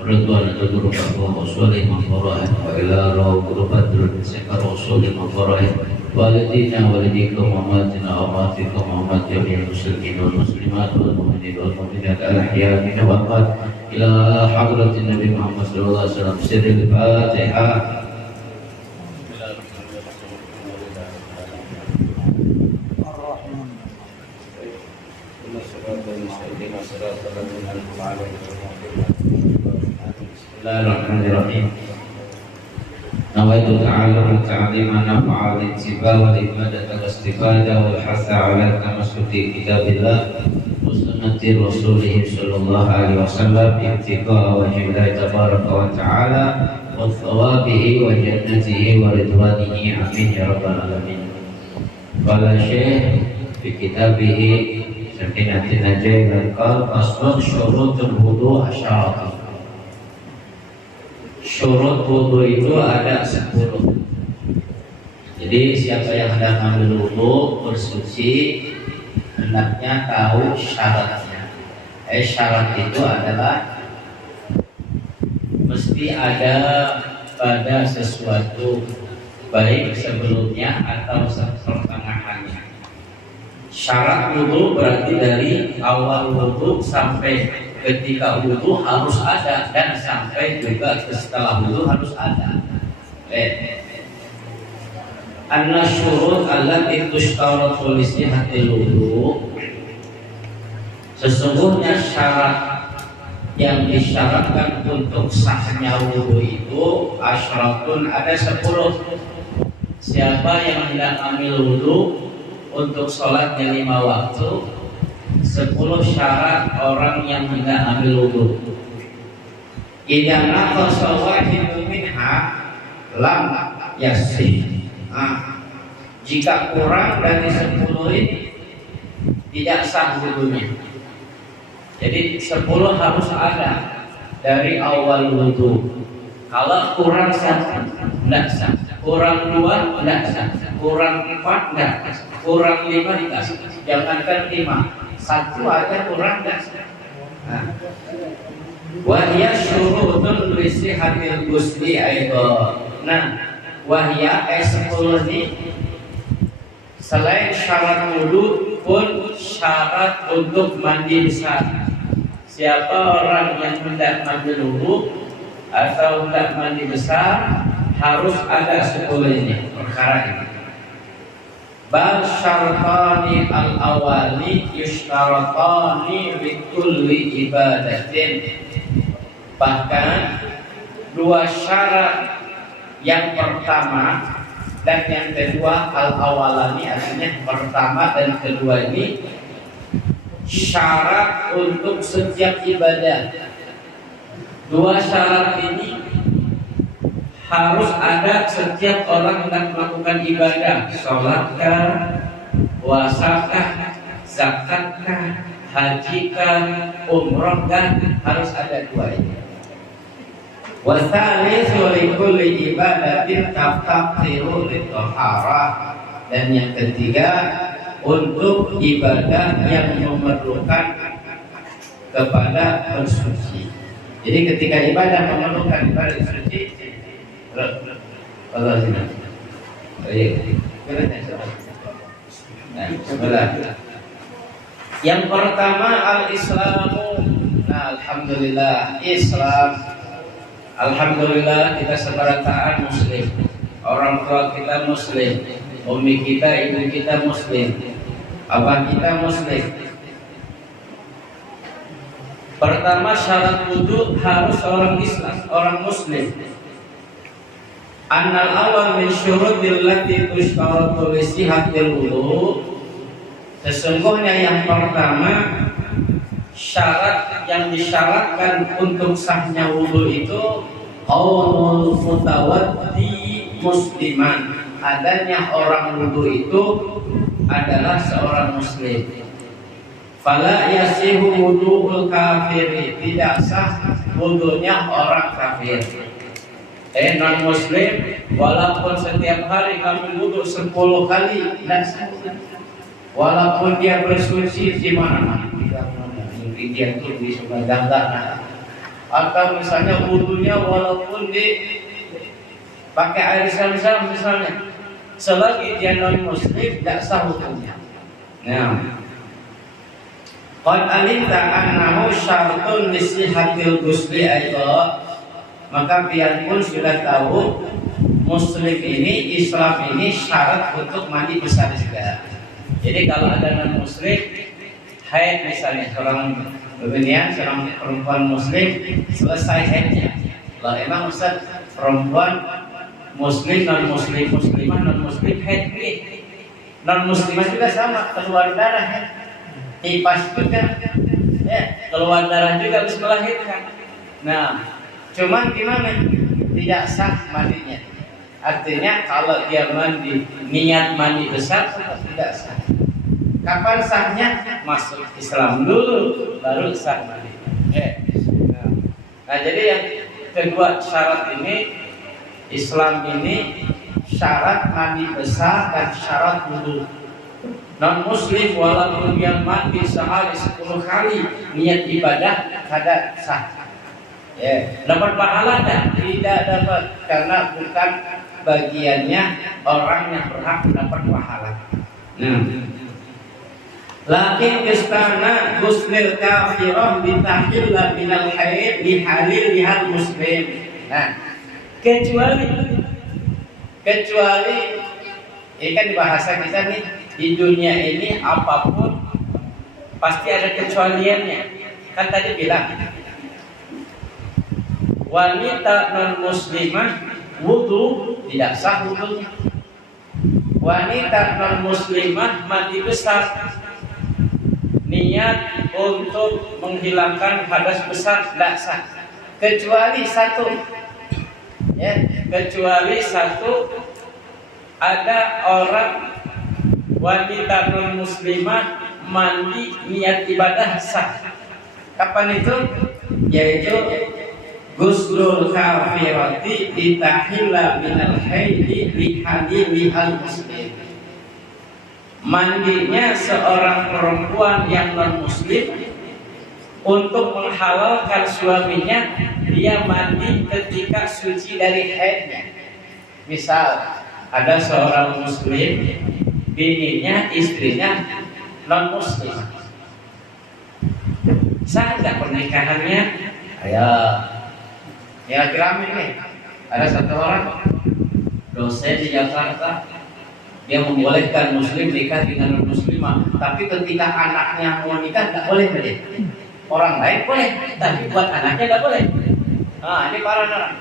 Ridwan Al-Guru Wa Sholih Mafarahin Wa ila Raw Guru Badrun Sekar Wa Sholih Mafarahin Walidina walidikum wa amatina wa amatikum wa amat jami'il muslimin wal muslimat wal mu'minin wal mu'minat al-ahya min wa amwat ila hadratin Nabi Muhammad sallallahu alaihi wasallam sirril Fatihah. Bismillahirrahmanirrahim. Nawaitu ta'ala ta'alima nafa'al intiba wal ibadata wastifada wal hasa ala tamassuki kitabillah wa sunnati rasulih sallallahu alaihi wasallam ibtiqa wajhillahi tabaraka wa ta'ala wa thawabihi wa jannatihi wa ridwanihi amin ya rabbal alamin. Qala syekh fi kitabihi Sakinatin Najai dan Qal Asbab syurutul wudu asyarat. Syurut wudu itu ada 10. Jadi siapa yang hendak ambil wudu bersuci hendaknya tahu syaratnya. Syarat itu adalah mesti ada pada sesuatu, baik sebelumnya atau pertengahannya. Syarat wudu berarti dari awal wudu sampai ketika wudu harus ada, dan sampai juga setelah wudu harus ada. Anna syurut allati tushtaratu li sihhatil wudu, sesungguhnya syarat yang disyaratkan untuk sahnya wudu itu asyaratun, ada 10. Siapa yang hendak ambil wudu untuk sholatnya 5 waktu, 10 syarat orang yang hendak ambil wudu. Idza naqasa wahidun minha lam yasih. Jika kurang dari 10 ini tidak sah wudunya. Jadi 10 harus ada dari awal wudu. Kalau kurang 1 tidak sah, kurang 2 tidak sah, kurang 4 tidak sah, kurang 5 tidak sah. Jangankan 5, 1 aja kurang tidak sah. Wahya syurutun li sihhatil ghusli aidan. Nah, wahya 10 ini selain syarat wudu pun syarat untuk mandi besar. Siapa orang yang hendak mandi wudu atau hendak mandi besar harus ada 10 ini perkara ini. Bal syartani al-awali yushtaratani li kulli ibadatin. Bahkan 2 syarat, yang pertama dan yang kedua, al-awalani artinya pertama dan kedua ini syarat untuk setiap ibadah. 2 syarat ini harus ada setiap orang yang melakukan ibadah. Sholatkah, puasakah, zakatkah, hajikah, umrohkah, harus ada 2 ini. Wasalisu li kulli ibadatin taftaqiru lit-taharah. Dan yang ketiga, untuk ibadah yang memerlukan kepada bersuci. Jadi ketika ibadah memerlukan bersuci, Allah sinar. Yang pertama al-Islamu. Nah, alhamdulillah Islam. Alhamdulillah kita seberataan muslim. Orang tua kita muslim, umi kita, ibu kita muslim, abah kita muslim. Pertama syarat wudu harus orang Islam, orang muslim. Annal awal min syurutil lati tushtaratu li sihhatil wudu. Sesungguhnya yang pertama syarat yang disyaratkan untuk sahnya wudu itu qaulul mutawaddi musliman, adanya orang wudu itu adalah seorang muslim. Fala yasihu wudu'ul kafir, tidak sah wudunya orang kafir. Non muslim walaupun setiap hari kami wudu 10 kali tidak sah. Walaupun dia bersuci di mana-mana, dia tuh di sebelah dangdang, atau misalnya wudunya walaupun di pakai air zam-zam misalnya, selagi dia non muslim tidak sah wudunya. Nah, qad alimta annahu syartun li sihhatil ghusli aidha, maka pian pun sudah tahu muslim ini, Islam ini syarat untuk mandi besar juga. Jadi kalau ada non muslim haid misalnya, seorang berbenian, seorang perempuan muslim selesai haidnya, lah emang Ustaz perempuan muslim, non muslim, muslimah, non muslim haid nih, non muslimah juga sama, keluar darah ya. Tipas juga, ya, keluar darah juga habis melahirkan. Nah, cuman gimana? Tidak sah mandinya. Artinya kalau dia mandi niat mandi besar tidak sah. Kapan sahnya? Masuk Islam dulu, baru sah mandi. Nah, jadi yang kedua syarat ini, Islam ini syarat mandi besar dan syarat wudu. Non muslim walaupun dia mandi sehari 10 kali niat ibadah kada sah. Ya, dapat pahala tidak dapat, karena bukan bagiannya orang yang berhak dapat pahala. Nah, lakin istana guslil kafirah bitahilla minal haid bihalil bihal muslim. Nah, kecuali ini kan bahasa kita nih, di dunia ini apapun pasti ada kecualiannya. Kan tadi bilang wanita non muslimah wudu tidak sah wudunya. Wanita non muslimah mandi besar niat untuk menghilangkan hadas besar tidak sah, kecuali satu, ya, kecuali satu, ada orang wanita non muslimah mandi niat ibadah sah. Kapan itu? Yaitu guslul kafirati ditahilla minal haidi bihadili al muslim. Mandinya seorang perempuan yang non muslim untuk menghalalkan suaminya, dia mandi ketika suci dari haidnya. Misal ada seorang muslim, bininya, istrinya non muslim, sah nggak pernikahannya? Ayo, ya kira nih, ada satu orang dosen di Jakarta, dia membolehkan muslim nikah dengan non muslimah, tapi ketika anaknya mau nikah nggak boleh boleh. Orang lain boleh, tapi buat anaknya nggak boleh. Nah, ini para orang.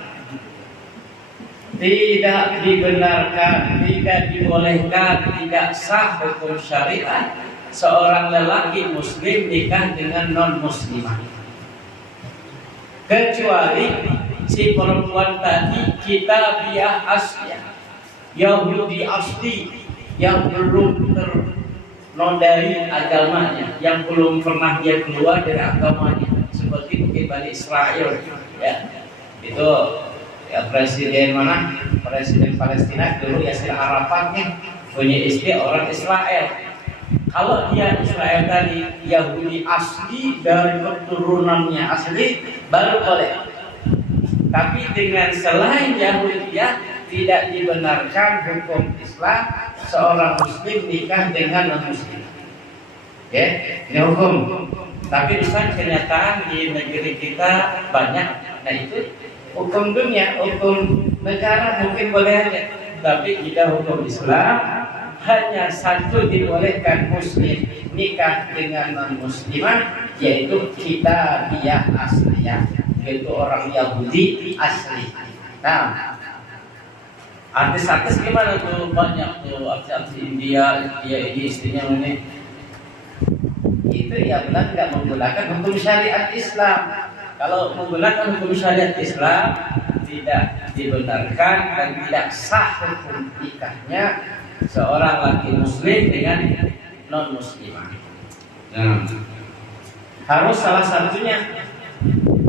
Tidak dibenarkan, tidak dibolehkan, tidak sah hukum syariat seorang lelaki muslim nikah dengan non muslimah, kecuali si perempuan tadi kitabiah asli, Yahudi asli, yang belum ternodai agamanya, yang belum pernah dia keluar dari agamanya, seperti mungkin Bani Israel, ya, itu. Ya, presiden mana? Presiden Palestina dulu Yasir Arafat nih punya istri orang Israel. Kalau dia Israel tadi Yahudi asli dari keturunannya asli baru boleh. Tapi dengan selain Yahudi ya tidak dibenarkan hukum Islam seorang muslim nikah dengan non muslim. Ya, ini hukum. Tapi Islam kenyataan di negeri kita banyak. Nah itu hukum dunia, hukum negara mungkin boleh aja, tapi kita hukum Islam hanya satu dibolehkan muslim nikah dengan non muslimah, yaitu kitabiah asliyah, yaitu orang Yahudi asli. Nah, artis-artis gimana tuh, banyak tuh artis-artis India ini istrinya ini itu ya benar tidak menggunakan hukum syariat Islam. Kalau menggunakan hukum syariat Islam tidak dibenarkan dan tidak sah hukum nikahnya seorang laki muslim dengan non muslimah. Nah, harus salah satunya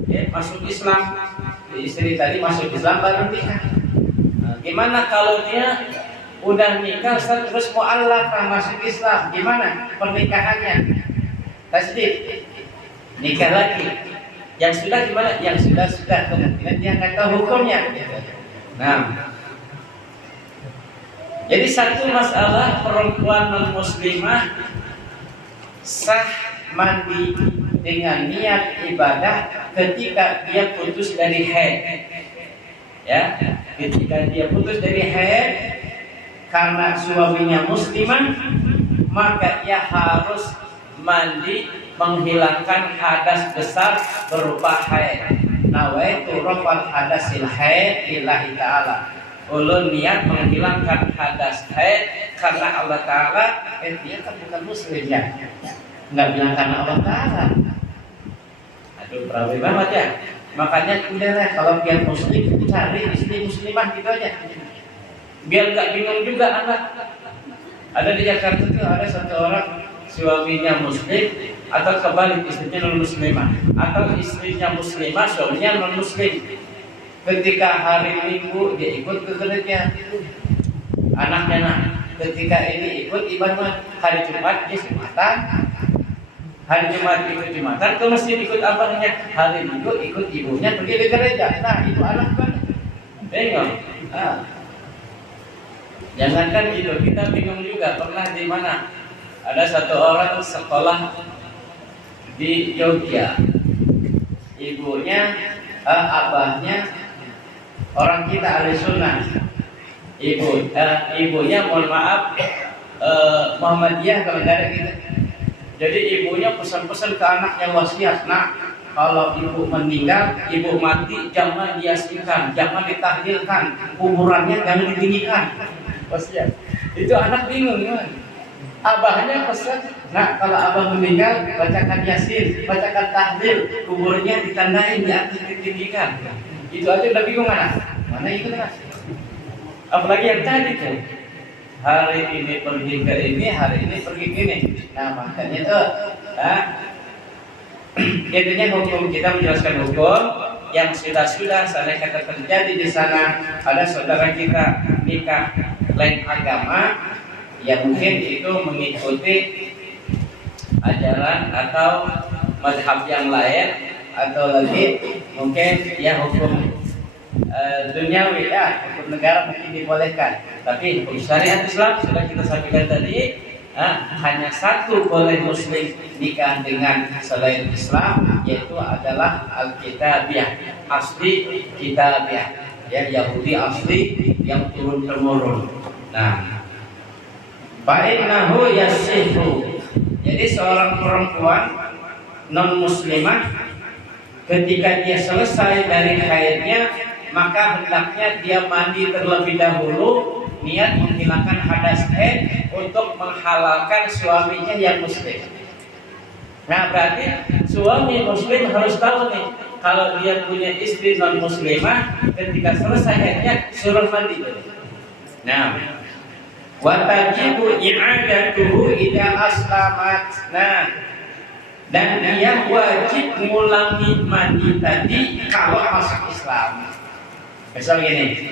ya, masuk Islam. Istri tadi masuk Islam baru nikah. Nah, gimana kalau dia udah nikah terus mu'allafah masuk Islam, gimana pernikahannya? Tasdid, nikah lagi. Yang sudah gimana? Yang sudah kemungkinan dia nggak tahu hukumnya. Nah, jadi satu masalah perempuan non muslimah sah mandi dengan niat ibadah ketika dia putus dari haid. Ya, ketika dia putus dari haid karena suaminya muslimah, maka ia harus mandi menghilangkan hadas besar berupa haid. Nawaitu rafal hadasil haid lillahi ta'ala. Ulun niat menghilangkan hadas haid karena Allah Ta'ala. Dia kan bukan muslim ya, nggak bilang karena Allah Ta'ala. Aduh, perawi banget ya. Makanya udahlah kalau biar muslim cari istri muslimah gitu aja, biar nggak bingung juga anak. Ada di Jakarta tuh ada satu orang suaminya muslim atau kebalik istrinya non muslimah, atau istrinya muslimah suaminya non muslim. Ketika hari Minggu dia ikut ke gereja, anaknya nah. Ketika ini ikut ibadah, hari Jumat dia Jumatan, hari Jumat ikut Jumatan, ke masjid ikut abahnya, hari Minggu ikut ibunya pergi ke gereja. Nah itu anak kan bingung. Nah, jangankan itu, kita bingung juga. Pernah di mana ada satu orang sekolah di Jogja, ibunya abahnya orang kita ahli sunnah, ibunya mohon maaf Muhammadiyah kalau nggak ada gitu. Jadi ibunya pesan-pesan ke anaknya wasiat, nak kalau ibu meninggal, ibu mati jangan diasingkan, jangan ditahlilkan, kuburannya jangan ditinggikan. Wasiat. Itu anak bingung kan. Abahnya pesan, nah kalau abah meninggal bacakan yasin, bacakan tahlil, kuburnya ditandain, ditinggikan. Itu aja udah bingung anak. Mana itu kan? Apalagi yang tadi tuh, hari ini pergi ke ini, hari ini pergi ke ini. Nah makanya tuh, intinya hukum kita menjelaskan hukum yang sudah sana kata terjadi di sana. Ada saudara kita nikah lain agama, yang mungkin itu mengikuti ajaran atau mazhab yang lain, atau lagi mungkin ya hukum duniawi ya, hukum negara mungkin dibolehkan. Tapi hukum syariat Islam sudah kita sampaikan tadi, hanya satu boleh muslim nikah dengan selain Islam, yaitu adalah Al-Kitabiyah, asli Kitabiyah, ya Yahudi asli yang turun temurun. Nah, fa'innahu yasihu. Jadi seorang perempuan non muslimah ketika dia selesai dari haidnya, maka hendaknya dia mandi terlebih dahulu, niat menghilangkan hadas haid untuk menghalalkan suaminya yang muslim. Nah berarti suami muslim harus tahu nih, kalau dia punya istri non muslimah, ketika selesai haidnya suruh mandi. Nah, wa tajibu i'adatuhu idza aslamat. Nah, dan dia wajib ngulangi mandi tadi kalau masuk Islam. Misal gini,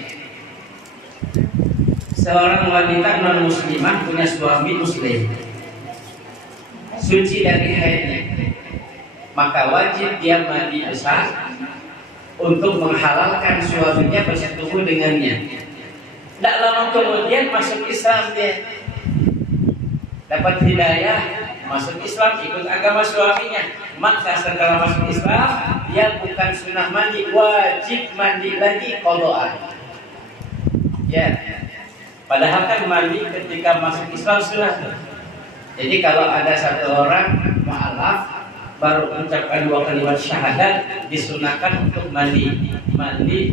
seorang wanita non muslimah punya suami muslim, suci dari haidnya, maka wajib dia mandi besar untuk menghalalkan suaminya bersetubuh dengannya. Tidak lama kemudian masuk Islam, dia dapat hidayah, masuk Islam, ikut agama suaminya. Maka setelah masuk Islam, dia bukan sunnah mandi, wajib mandi lagi qadhaan. Ya, padahal kan mandi ketika masuk Islam sunnah. Jadi kalau ada satu orang mu'alaf baru mengucapkan 2 kalimat syahadat, disunahkan untuk mandi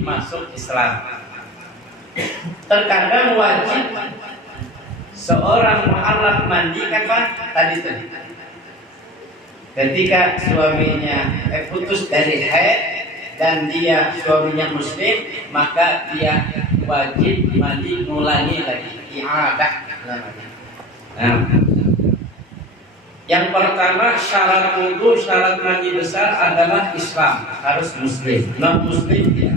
masuk Islam. Terkadang wajib seorang mu'alaf mandi kan Pak? Tadi tuh Ketika suaminya putus dari haid dan dia suaminya muslim, maka dia wajib mandi ngulangi lagi, i'adah namanya. Nah, yang pertama syarat wudu, syarat mandi besar adalah Islam, harus muslim. Non muslim ya.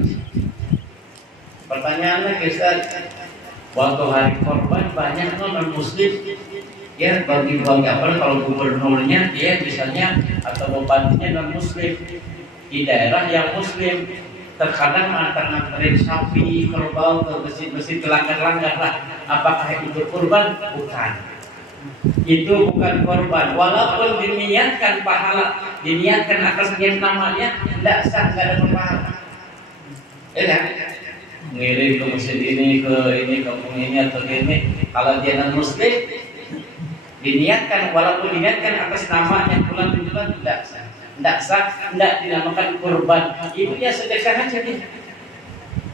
Pertanyaannya Ustaz, waktu hari korban banyak non muslim. Ya bagi-bagi apa kalau gubernurnya dia misalnya atau bupatinya non muslim di daerah yang muslim, terkadang antar-antarin sapi, kerbau ke masjid-masjid langgar-langgar lah. Apakah itu kurban? Bukan. Itu bukan korban. Walaupun diniatkan pahala, diniatkan atas niat namanya, tidak sah, tidak ada pahala. Ya kan? Ngirim ke masjid ini, ke kampung ini atau ini. Kalau dia non muslim, diniatkan, walaupun diniatkan atas namanya bulan-bulan tidak sah, tidak dinamakan kurban. Ibunya sedekah aja dia.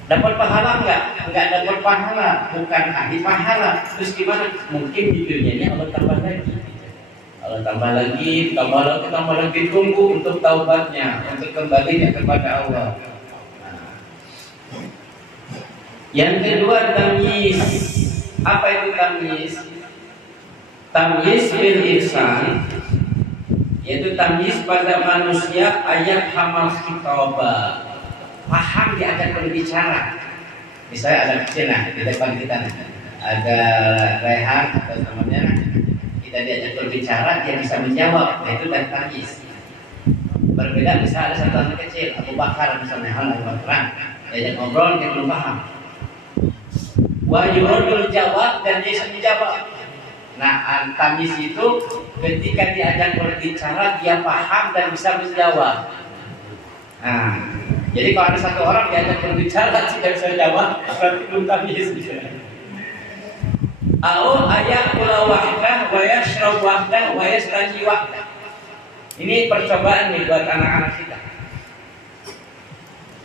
Dapat pahala enggak dapat pahala, bukan ahli pahala. Terus gimana? Mungkin di dunianya Allah tambah lagi. Allah tambah lagi, tunggu untuk taubatnya, untuk kembalinya kepada Allah. Yang kedua tamyiz. Apa itu tamyiz? Tamyiz bil ihsan, yaitu tamyiz pada manusia ayat hamal khitaba, paham diajak berbicara. Misalnya ada kecil di depan kita ada Rehan atau temannya, kita diajak berbicara, dia bisa menjawab. Nah, itu dari tamyiz. Berbeda misalnya ada satu anak kecil, Abu Bakar misalnya, diajak ngobrol, dia belum paham. Wa yuradul jawab, dan dia bisa menjawab. Nah, tamyiz itu ketika diajak berbicara dia paham dan bisa menjawab. Nah, jadi kalau ada satu orang diajak berbicara tidak bisa jawab, berarti belum tamyiz. Au ayakula wahdah wa yashrab wahdah wa yastaji wahdah. Ini percobaan nih buat anak-anak kita.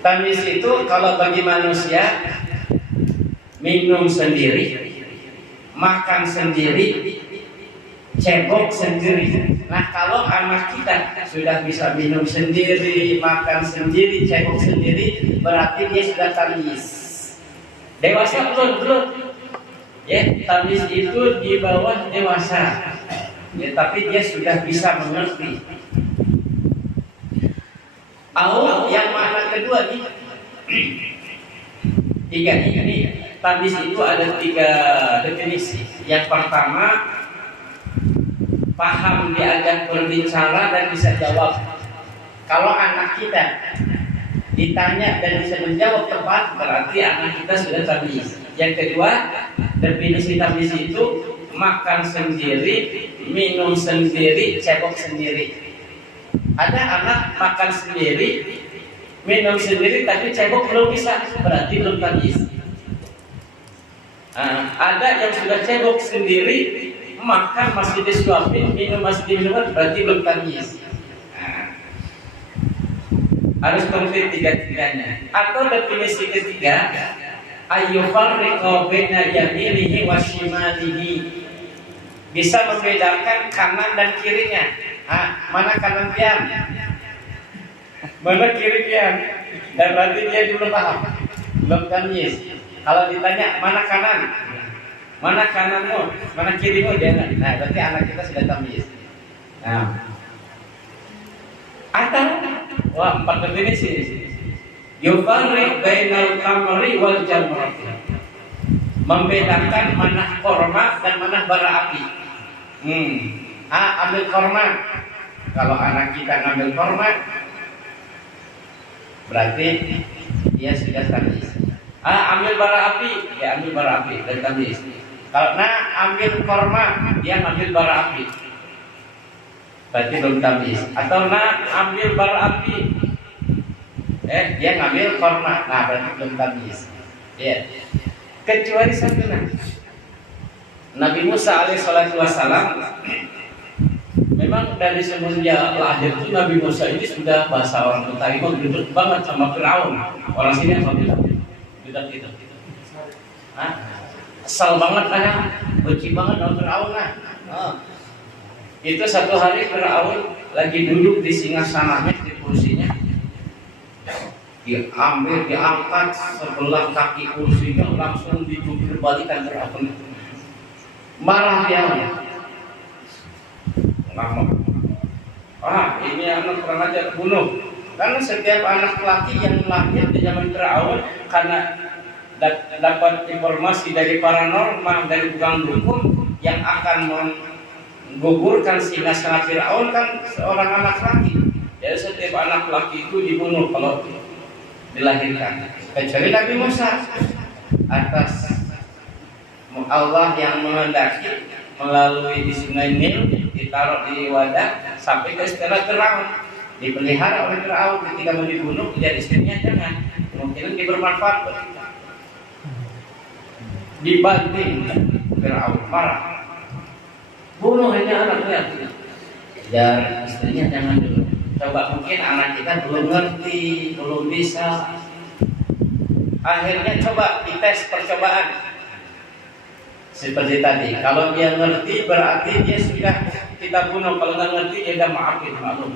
Tamyiz itu kalau bagi manusia minum sendiri, makan sendiri, cebok sendiri. Nah, kalau anak kita sudah bisa minum sendiri, makan sendiri, cebok sendiri, berarti dia sudah tamyiz. Dewasa belum. Ya, tamyiz itu di bawah dewasa. Ya, tapi dia sudah bisa mengerti. Yang makna kedua nih. Tiga nih. Tamyiz itu ada 3 definisi. Yang pertama, paham diajak berbicara dan bisa jawab. Kalau anak kita ditanya dan bisa menjawab tepat, berarti anak kita sudah tamyiz. Yang kedua, definisi tamyiz itu makan sendiri, minum sendiri, cebok sendiri. Ada anak makan sendiri, minum sendiri, tapi cebok belum bisa, berarti belum tamyiz. Ada yang sudah cebok sendiri, makan masih disuapin, minum masih diminum, berarti belum tamyiz. Harus komplit 3-tiganya. Atau definisi ketiga, ayyufarriqu baina yaminihi wa shimalihi, bisa membedakan kanan dan kirinya. Mana kanan pian, mana kiri pian, dan berarti dia belum paham, belum tamyiz. Kalau ditanya mana kanan, mana kananmu, mana kirimu, dia enggak. Nah, berarti anak kita sudah tamyiz. Nah, atau 4 definisi. Yufarriq bainal kamri wal jamrah, membedakan mana korma dan mana bara api. Ambil korma. Kalau anak kita ngambil korma, berarti dia sudah tamyiz. Ambil bara api, ya ambil bara api dan tamyiz. Kalau ambil korma, dia ngambil bara api, berarti belum tamyiz. Atau ambil bara api, dia ngambil korma, berarti belum tamyiz. Ya. Kecuali satu Nabi Musa alaihissalatu wassalam, memang dari semenjak lahir itu Nabi Musa ini sudah bahasa orang Betawi gedek banget sama Firaun. Orang sini apa bilang? Gitu. Kesal banget benci banget sama Firaun Itu satu hari Firaun lagi duduk di singgasananya, di kursinya, diambil, diangkat sebelah kaki kursinya, langsung dijungkir balikan Firaun. Marah dia. Ngomong, ini anak kurang ajar, bunuh. Karena setiap anak laki yang lahir di zaman Firaun karena dapat informasi dari paranormal, dari tukang dukun yang akan menggugurkan singgasana Firaun kan seorang anak laki. Jadi setiap anak laki itu dibunuh kalau dilahirkan. Kecuali Nabi Musa, atas Allah yang menghendaki melalui di Sungai Nil, ditaruh di wadah sampai ke istana Firaun, dipelihara oleh Firaun. Ketika mau dibunuh, lihat istrinya jangan, kemungkinan dia bermanfaat buat kita. Dibanting Firaun, marah, bunuh ini anaknya. Dan istrinya jangan dulu. Coba, mungkin anak kita belum ngerti, belum bisa. Akhirnya coba dites percobaan. Seperti tadi, kalau dia ngerti berarti dia sudah kita bunuh. Kalau nggak ngerti dia udah maafin, maklum.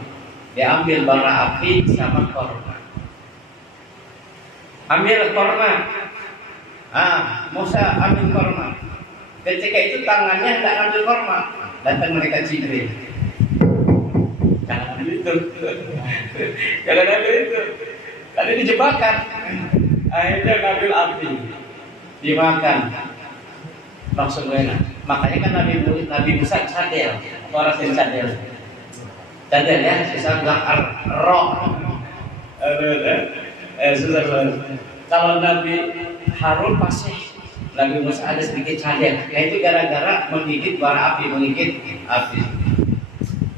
Dia ambil bara api sama korma. Ambil korma. Musa ambil korma. Ketika itu tangannya tidak ambil korma, datang mereka Jibril. Jangan ambil itu. Jangan ambil itu. Tadi dijebakan. Akhirnya ngambil api, dimakan, langsung enak. Makanya kan Nabi Musa cadel, orang yang cadel. Cadel ya, saya bilang roh. Kalau Nabi Harun pasti Nabi Musa ada sedikit cadel. Ya itu gara-gara menggigit bara api,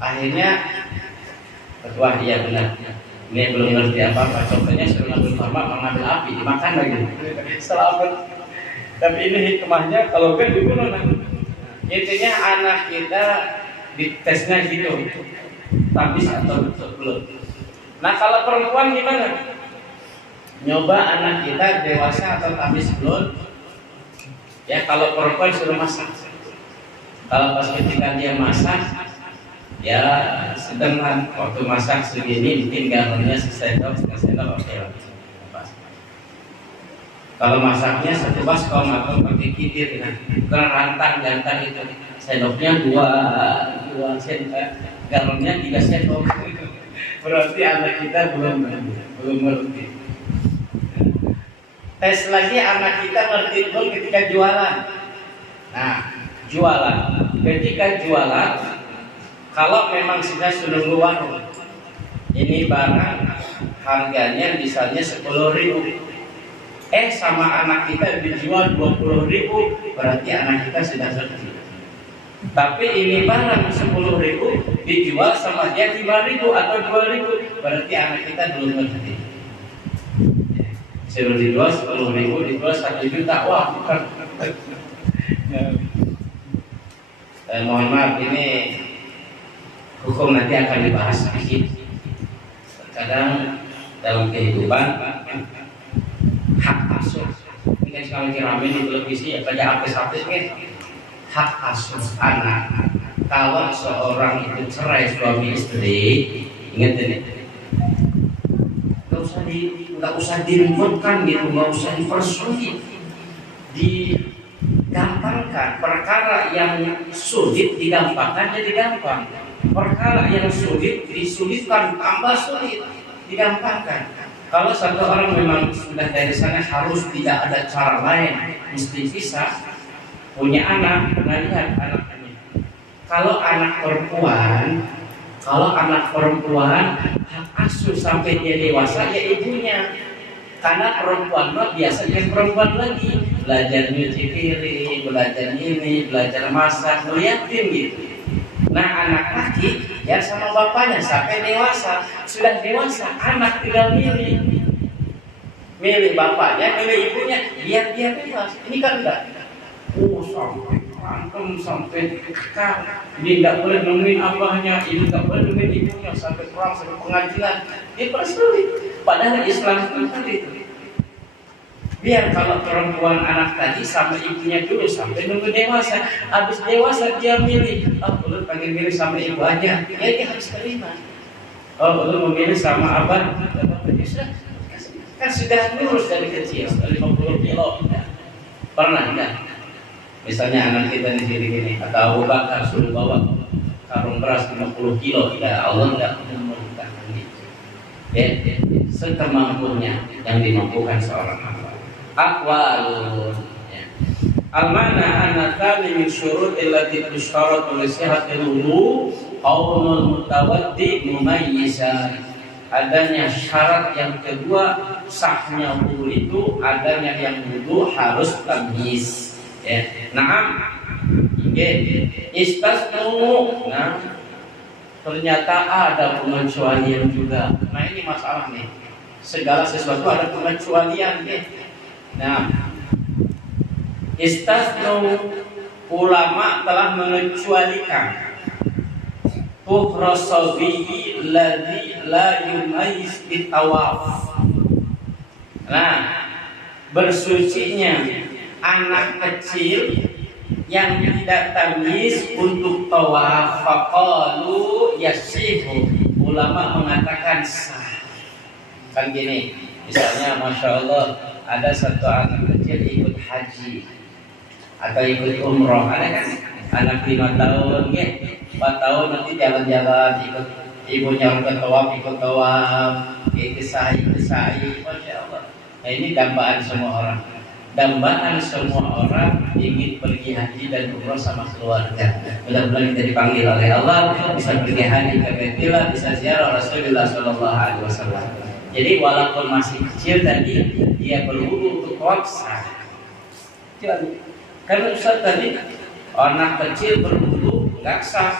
Akhirnya, wah iya benar. Ini belum ngerti apa-apa. Contohnya suruh ngambil korma, mengambil api, dimakan lagi. Selamat. Tapi ini hikmahnya kalau kan dibunuh nanti. Intinya anak kita ditesnya gitu, tabis atau belum. Nah kalau perempuan gimana? Nyoba anak kita dewasa atau tabis belum? Ya kalau perempuan suruh masak. Kalau pas ketika dia masak, ya sedang waktu masak segini, mungkin garamnya setengah sendok, oke lah. Kalau masaknya satu baskom atau pakai kitir, karena rantang itu sendoknya dua sendok, garamnya 3 sendok. Berarti anak kita belum ngerti. Tes lagi anak kita ngerti betul ketika jualan. Nah, jualan. Ketika jualan, kalau memang sudah nunggu warung, ini barang harganya misalnya 10.000. Sama anak kita dijual 20.000, berarti anak kita sudah ngerti. Tapi ini barang 10.000 dijual sama dia 5.000 atau 2.000, berarti anak kita belum ngerti. Suruh dijual 10.000, dijual 1 juta, wah bukan. Mohon maaf, ini hukum nanti akan dibahas sedikit. Kadang dalam kehidupan hak asuh, ini kan sekali rame di televisi ya, banyak artis-artis kan. Hak asuh anak, kalau seorang itu cerai suami istri, ingat ini, nggak usah diributkan gitu, nggak usah dipersulit, digampangkan. Perkara yang sulit digampangkan jadi gampang. Perkara yang sulit disulitkan tambah sulit, digampangkan. Kalau satu orang memang sudah dari sana harus tidak ada cara lain, mesti bisa punya anak, pernah lihat anak ini. Kalau anak perempuan hak asuh sampai dia dewasa ya ibunya. Karena perempuan mah biasanya perempuan lagi belajar nyuci piring, belajar ini, belajar masak, ngeliatin gitu. Nah anak laki ya sama bapaknya sampai dewasa. Sudah dewasa anak tinggal milih bapaknya, milih ibunya, biar dia bebas. Ini kan enggak. Sampai berantem, sampai kekang. Ini enggak boleh nemuin abahnya, ini enggak boleh nemuin ibunya, sampai perang, sampai pengadilan. Dia persulit. Padahal Islam itu tadi itu. Biar kalau perempuan anak tadi sama ibunya dulu sampai nunggu dewasa. Habis dewasa dia milih, oh ulun pengen milih sama ibu aja, ya dia harus terima. Oh ulun memilih sama abah, kan sudah lurus dari kecil, 50 kilo. Pernah enggak? Misalnya anak kita di sini gini, atau Abu Bakar suruh bawa karung beras 50 kilo, ya Allah enggak memerlukan itu. Ya, sekemampunya yang dimampukan seorang hamba. Aqwalun al-mana anatani min syurutil lati tusyaratu li sihhatil wudu qaulul mutawaddi mumayyisan. Adanya syarat yang kedua sahnya wudu itu adanya yang wudu harus tamyiz. Ya. Naam. Istasnu. Nah, ternyata ada pengecualian juga. Nah, ini masalah nih. Segala sesuatu ada pengecualian nih. Nah, istasnu ulama telah mengecualikan tuhrasabihi ladzi la yumayyiz bitawaf. Nah, bersucinya anak kecil yang tidak tamyiz untuk tawaf. Faqalu yasihu, ulama mengatakan sah. Kan gini, misalnya masya Allah ada satu anak kecil ikut haji atau ikut umroh, ada kan anak 5 tahun, 4 tahun nanti jalan-jalan ikut ibunya ikut tawaf, ikut sa'i, masya Allah. Nah ini dambaan semua orang. Dambaan semua orang ingin pergi haji dan umroh sama keluarga. Mudah-mudahan kita dipanggil oleh Allah bisa pergi haji ke Baitullah, bisa ziarah Rasulullah Shallallahu Alaihi Wasallam. Jadi walaupun masih kecil tadi dia berwudu untuk tawaf sah. Karena Ustaz tadi anak kecil berwudu nggak sah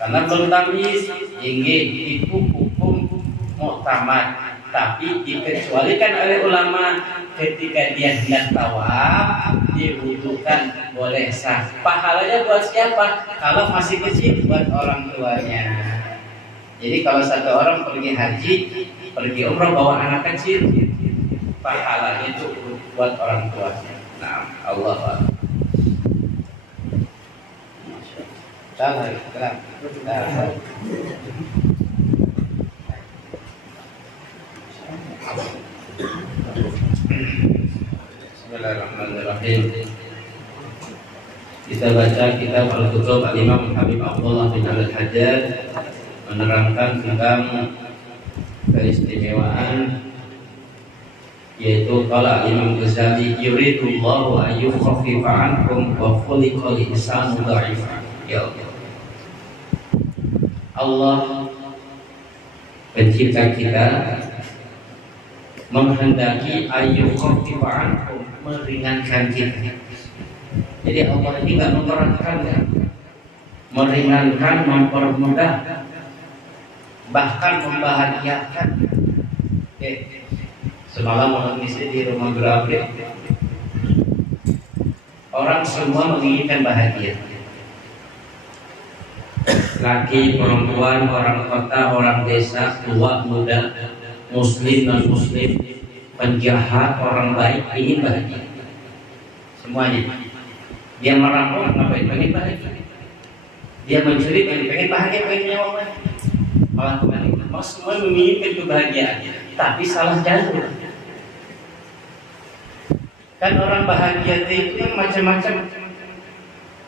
karena belum tamyiz. Itu hukum muktamad, tapi dikecualikan oleh ulama ketika dia hendak tawaf diwudukan boleh sah. Pahalanya buat siapa? Kalau masih kecil buat orang tuanya. Jadi kalau satu orang pergi haji, pergi umrah bawa anak kecil, pahalanya itu buat orang tuanya. Nah, Allah. Bismillahirrahmanirrahim. Kita baca kitab Al-Kutub Al-Imam Habib Abdullah bin Al-Hajjaj menerangkan tentang keistimewaan, yaitu qala Imam Ghazali yuridullahu ayyukhaffifa ankum wa khuliqal insanu dha'ifan. Ya Allah pencipta kita menghendaki ayyukhaffifa ankum, meringankan kita. Jadi Allah ini enggak memberatkan, meringankan, mempermudah, bahkan membahagiakan. Semalam mengisi di rumah grafik, orang semua menginginkan bahagia. Laki, perempuan, orang kota, orang desa, tua, muda, muslim, non muslim, penjahat, orang baik ingin bahagia. Semuanya. Dia merampok, ngapain pengen bahagia? Dia mencuri, pengen bahagia, pengen nyawa. Malah kembali, semua menginginkan kebahagiaan, tapi salah jalur. Kan orang bahagia itu kan macam-macam.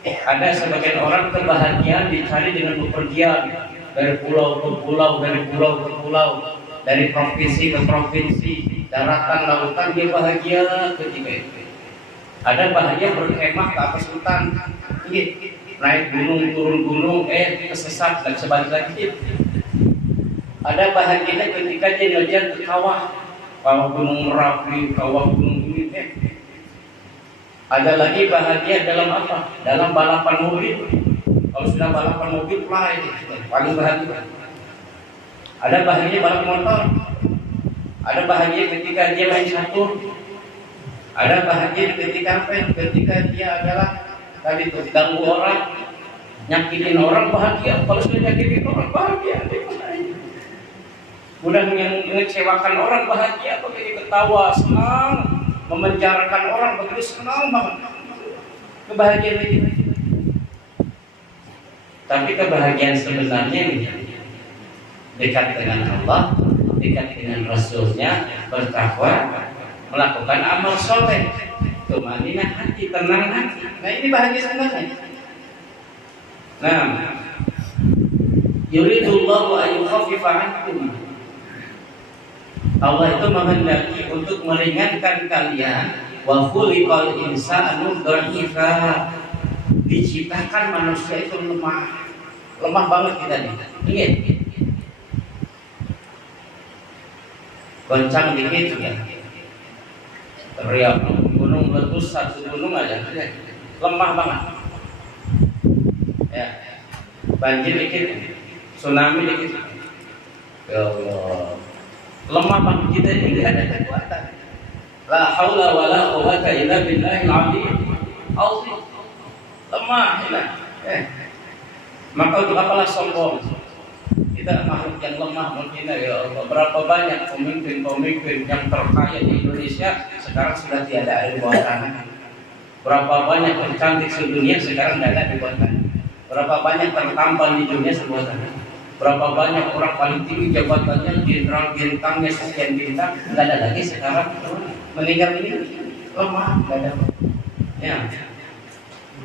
Ada sebagian orang kebahagiaan dicari dengan bepergian dari pulau ke pulau, dari pulau ke pulau, dari provinsi ke provinsi, daratan, lautan, dia bahagia ketika itu. Ada bahagia berkemah ke atas hutan, naik gunung, turun gunung, kesesat dan sebagainya. Ada bahagianya ketika dia ngejar ke kawah gunung Merapi, kawah gunung ini. Ada lagi bahagia dalam apa? Dalam balapan mobil. Kalau sudah balapan mobil, paling bahagia. Ada bahagia balap motor. Ada bahagia ketika dia main catur. Ada bahagia ketika apa? Ketika dia adalah tadi ganggu orang, nyakitin orang, bahagia. Kalau sudah nyakitin orang, bahagia. Mudah mengecewakan orang, bahagia. Kalau dia ketawa, senang. memenjarakan orang, begitu senang banget. Kebahagiaan itu. Tapi kebahagiaan sebenarnya ini dekat dengan Allah, dekat dengan Rasulnya, bertakwa, melakukan amal soleh, tumaninah hati, tenang hati. Nah ini bahagia sebenarnya. Nah, yuridullahu an yukhaffifa ankum. Allah itu menghendaki untuk meringankan kalian. Wa khuliqal insanu dha'ifa. Diciptakan manusia itu lemah banget kita nih. Ingat, goncang dikit ya, teriak gunung meletus satu gunung aja, lemah banget. Ya, banjir dikit, tsunami dikit, ya Allah, lemah banget kita ini, tidak ada kekuatan. La haula wala quwwata illa billahil aliyyil azim. Lemah, maka untuk apalah sombong? Kita makhluk yang lemah mungkin ya Allah. Berapa banyak pemimpin-pemimpin yang terkaya di Indonesia sekarang sudah tiada ada di bawah tanah. Berapa banyak yang cantik sedunia sekarang tidak ada di bawah tanah. Berapa banyak tertampan di dunia sebuah tanah. Berapa banyak orang paling tinggi jabatannya, jenderal bintangnya sekian bintang, tidak ada lagi sekarang. Meninggal ini lemah, tidak ada. Ya.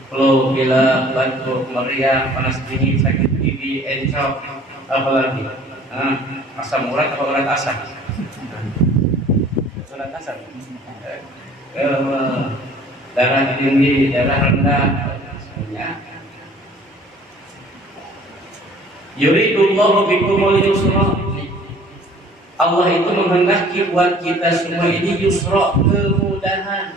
Flu, bila, batuk, meriang, panas dingin, sakit gigi, encok, apalagi asam urat atau urat asam? Urat asam. Darah tinggi, darah rendah, semuanya. Yuridullahu bikumul yusra. Allah itu menghendaki buat kita semua ini yusra, kemudahan.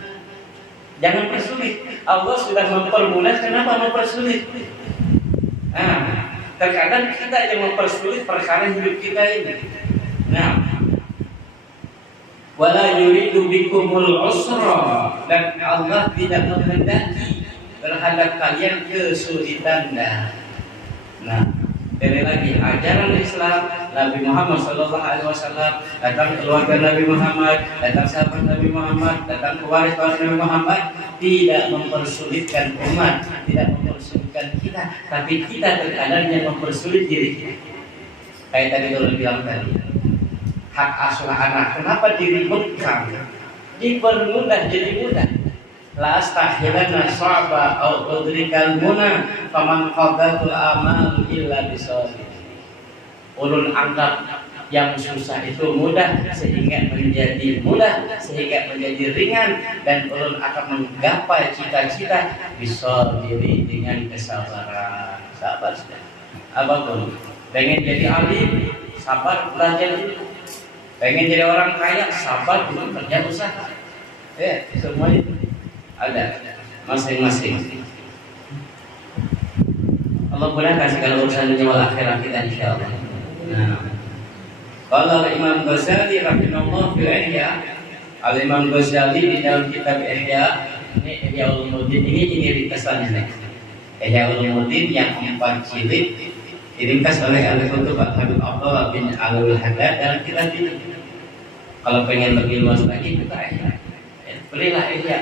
Jangan persulit. Allah sudah mempermudah, kenapa mempersulit? Terkadang kita yang mempersulit perkara hidup kita ini. Nah, wala yuridu bikumul usra, dan Allah tidak menghendaki terhadap kalian kesulitan. Nah, dari lagi ajaran Islam, Nabi Muhammad SAW datang keluarga Nabi Muhammad, datang sahabat Nabi Muhammad, datang waris-waris Nabi Muhammad, tidak mempersulitkan umat, tidak mempersulitkan kita, tapi kita terkadang yang mempersulit diri kita. Kayak tadi kalau bilang tadi, hak asuh anak, kenapa diributkan? Dipermudah jadi mudah. La astaghfirullah sa'ba au udrikal muna faman qadatul amal illa bisawab. Ulun anggap yang susah itu mudah sehingga menjadi mudah, sehingga menjadi ringan, dan ulun akan menggapai cita-cita bisa diri dengan kesabaran. Sabar sudah. Apapun, pengen jadi alim, sabar belajar. Pengen jadi orang kaya, sabar dulu kerja usaha. Ya, semua itu ada masing-masing. Allah mudahkan segala urusan dunia wal akhirat kita insyaallah. Nah, kalau Imam Ghazali rahimahullah fil Ihya, Imam Ghazali di dalam kitab Ihya, ini Ihya Ulumuddin, ini ringkasannya nih. Ihya Ulumuddin yang 4 jilid diringkas oleh Al-Kutub Habib Abdullah bin Alul Haddad dalam kitab ini. Kalau pengen lebih luas lagi buka Ihya. Belilah Ihya.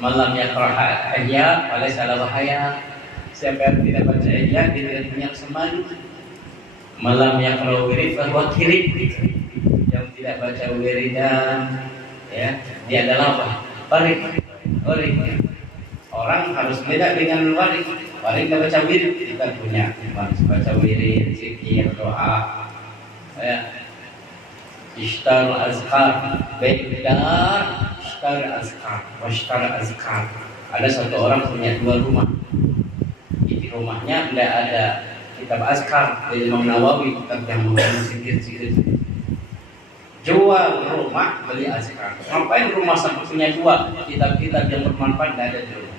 Malam yaqra Ihya oleh salah bahaya. Siapa yang tidak baca Ihya tidak punya seman. Malam yaqra wirid bahwa kirik. Yang tidak baca wiridan, ya, dia adalah apa? Warik. Orang harus beda dengan warik. Warik tidak baca wirid, kita punya baca wirid, zikir, doa, ya. Ishtar azkar, bedar, ishtar azkar, washtar azkar. Ada satu orang punya 2 rumah. Di rumahnya tidak ada kitab azkar dari Imam Nawawi, kitab yang mengenai zikir. Jual rumah, beli azkar. Ngapain rumah sampai punya 2 kitab-kitab yang bermanfaat? Tidak ada di rumah.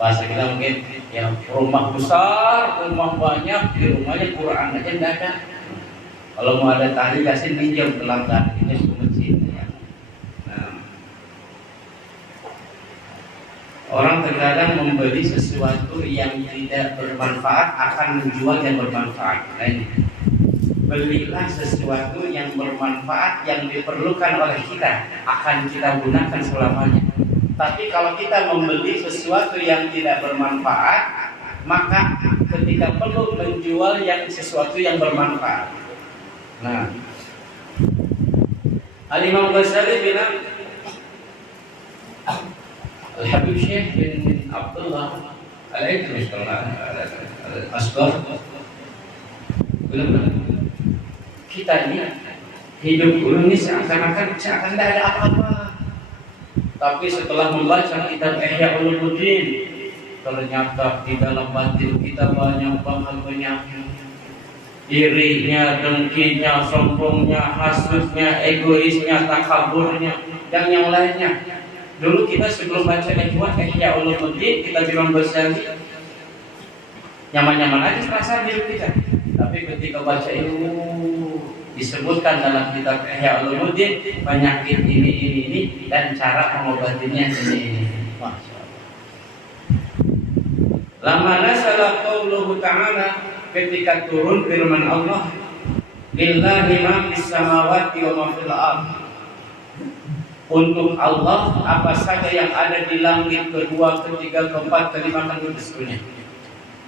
Bahasa kita mungkin ya rumah besar, rumah banyak, di rumahnya Quran aja tidak ada. Kalau mau ada tahlil yasin pinjam ke langgar, ini masjid. Ya. Nah, orang terkadang membeli sesuatu yang tidak bermanfaat akan menjual yang bermanfaat. Nah, ini belilah sesuatu yang bermanfaat yang diperlukan oleh kita, akan kita gunakan selamanya. Tapi kalau kita membeli sesuatu yang tidak bermanfaat, maka ketika perlu menjual yang sesuatu yang bermanfaat. Nah, Al-Imam Ghazali bilang, Al-Habib Syekh bin Abdullah Al-Idris Al-Asghar bilang, kita ini hidup ini seakan-akan tidak ada apa-apa. Tapi setelah membaca kitab Ihya Ulumuddin, ternyata di dalam batin kita banyak banget penyakit. Irinya, dengkinya, sombongnya, hasudnya, egoisnya, takaburnya, dan yang lainnya. Dulu kita sebelum baca Ihya Ulumuddin, kita bilang Ghazali, nyaman-nyaman aja perasaan hidup kita. Tapi ketika baca ilmu, disebutkan dalam kitab Ihya Ulumuddin penyakit ini dan cara mengobatinya ini. Masya Allah. Lama nasala qauluhu ta'ala, ketika turun firman Allah, lillahi ma fis samawati wa ma fil ardh. Untuk Allah apa saja yang ada di langit kedua, ketiga, keempat, kelima, keenam, ketujuh.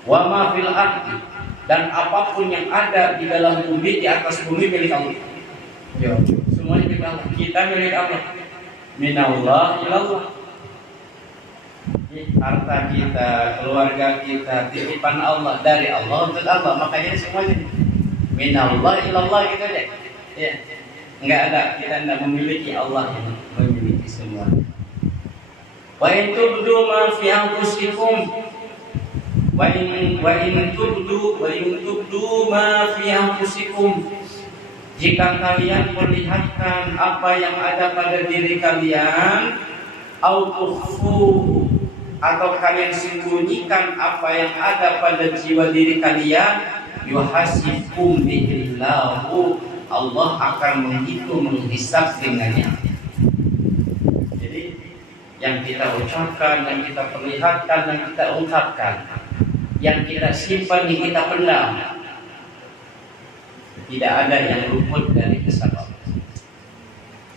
Wa ma fil ardh, dan apapun yang ada di dalam bumi, di atas bumi milik Allah. Ya, semuanya milik Allah. Kita milik Allah. Minallah ilallah. Harta kita, keluarga kita, titipan Allah dari Allah untuk Allah. Makanya semuanya minallah ilallah gitu aja. Ya. Enggak ada, kita tidak memiliki, Allah yang memiliki semua. Wa in tubdu ma fi anfusikum wa in tubdu ma fi anfusikum, jika kalian perlihatkan apa yang ada pada diri kalian, au tukhfu, atau kalian sembunyikan apa yang ada pada jiwa diri kalian, yuhasibkum bihillahu, Allah akan menghitung, menghisab dengannya. Jadi yang kita ucapkan, yang kita perlihatkan, yang kita ungkapkan, yang kita simpan, yang kita pendam, tidak ada yang luput dari hisab Allah.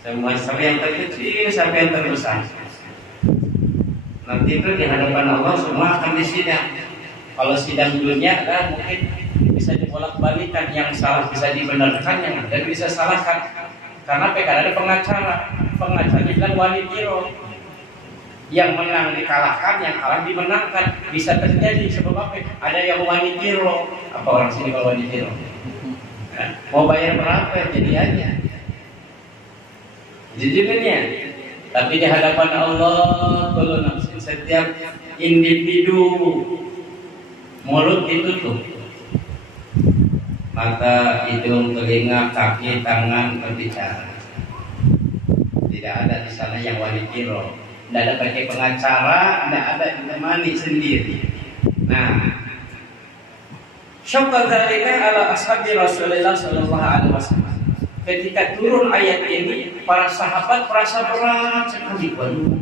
Semua, sampai yang terkecil sampai yang terbesar. Nanti itu di hadapan Allah semua akan disidang. Kalau sidang dunia kan mungkin bisa dibolak-balikan, yang salah bisa dibenarkan, yang ada bisa salahkan. Karena karena ada pengacara bilang wali biro, yang menang dikalahkan, yang kalah dimenangkan. Bisa terjadi sebab apa? Ada yang wani biro. Apa orang sini kalau wani biro? Mau bayar berapa jadi aja. Jujurnya. Tapi di hadapan Allah, kalau nafsu, setiap individu mulut ditutup, mata, hidung, telinga, kaki, tangan berbicara. Tidak ada di sana yang wali biro. Tidak ada pakai pengacara, tidak ada ditemani sendiri. Nah, syauqa dzalika ala ashabi Rasulullah sallallahu alaihi wasallam. Ketika turun ayat ini, para sahabat merasa berat sekali. Waduh,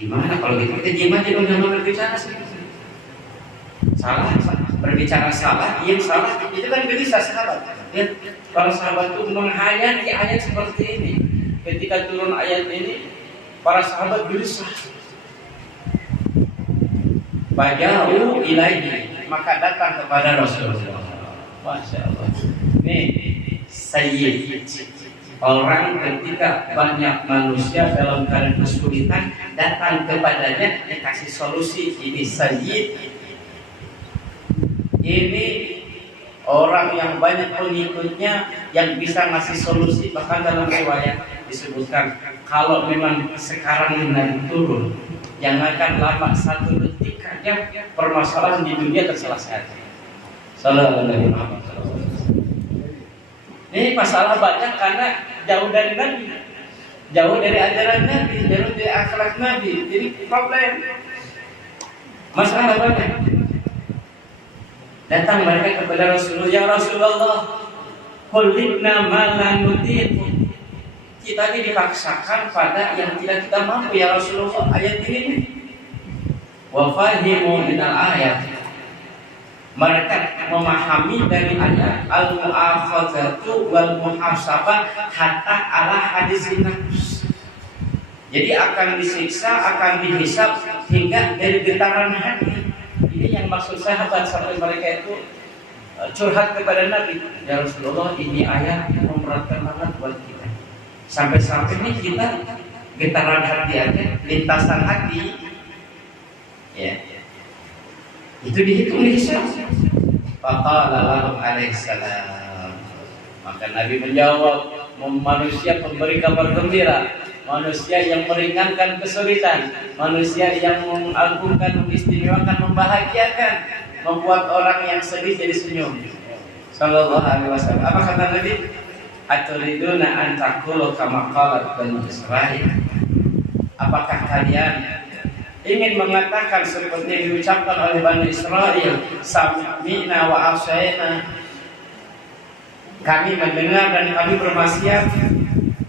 gimana kalau kita diam aja dong, jangan berbicara sih. Salah, berbicara salah, diam salah, itu kan bisa sahabat. Ya, para sahabat itu menghayati ayat seperti ini. Ketika turun ayat ini, para sahabat gelisah. Bajau ilaihi, maka datang kepada Rasulullah. Masya Allah. Nih, Sayyid, orang ketika banyak manusia dalam keadaan kesulitan datang kepadanya dikasih solusi. Ini Sayyid, ini orang yang banyak pengikutnya yang bisa ngasih solusi. Bahkan dalam riwayat disebutkan, kalau memang sekarang Nabi turun, jangankan lama 1 detik aja permasalahan di dunia terselesaikan. Sallallahu alaihi wasallam. Ini masalah banyak karena jauh dari Nabi, jauh dari ajaran Nabi, jauh dari akhlak Nabi. Jadi problem, masalah banyak. Datang mereka kepada Rasulullah, ya Rasulullah, kulibna malan nutir. Kita ini dipaksakan pada yang tidak kita mampu, ya Rasulullah. Ayat ini wa fahimu minal ayat, Mereka memahami dari ayat al-mu'akhadzatu wal muhasabah hatta ala hadisin nafs. Jadi akan disiksa, akan dihisab hingga dari getaran hati. Ini yang maksud sahabat sampai mereka itu curhat kepada Nabi, ya Rasulullah, ini ayat memberatkan banget buat kita. Sampai-sampai nih kita getaran hati aja, lintasan hati, ya, itu dihitung dihisab. Faqala lahum alaihissalam. Maka Nabi menjawab, manusia pemberi kabar gembira, manusia yang meringankan kesulitan, manusia yang mengagungkan, mengistimewakan, membahagiakan, membuat orang yang sedih jadi senyum. Sallallahu alaihi wasallam. Apa kata Nabi? Aturiduna an taqulu kama qalat Bani Israil. Apakah kalian ingin mengatakan seperti yang diucapkan oleh Bani Israil, sami'na wa asaina, kami mendengar dan kami bermaksiat,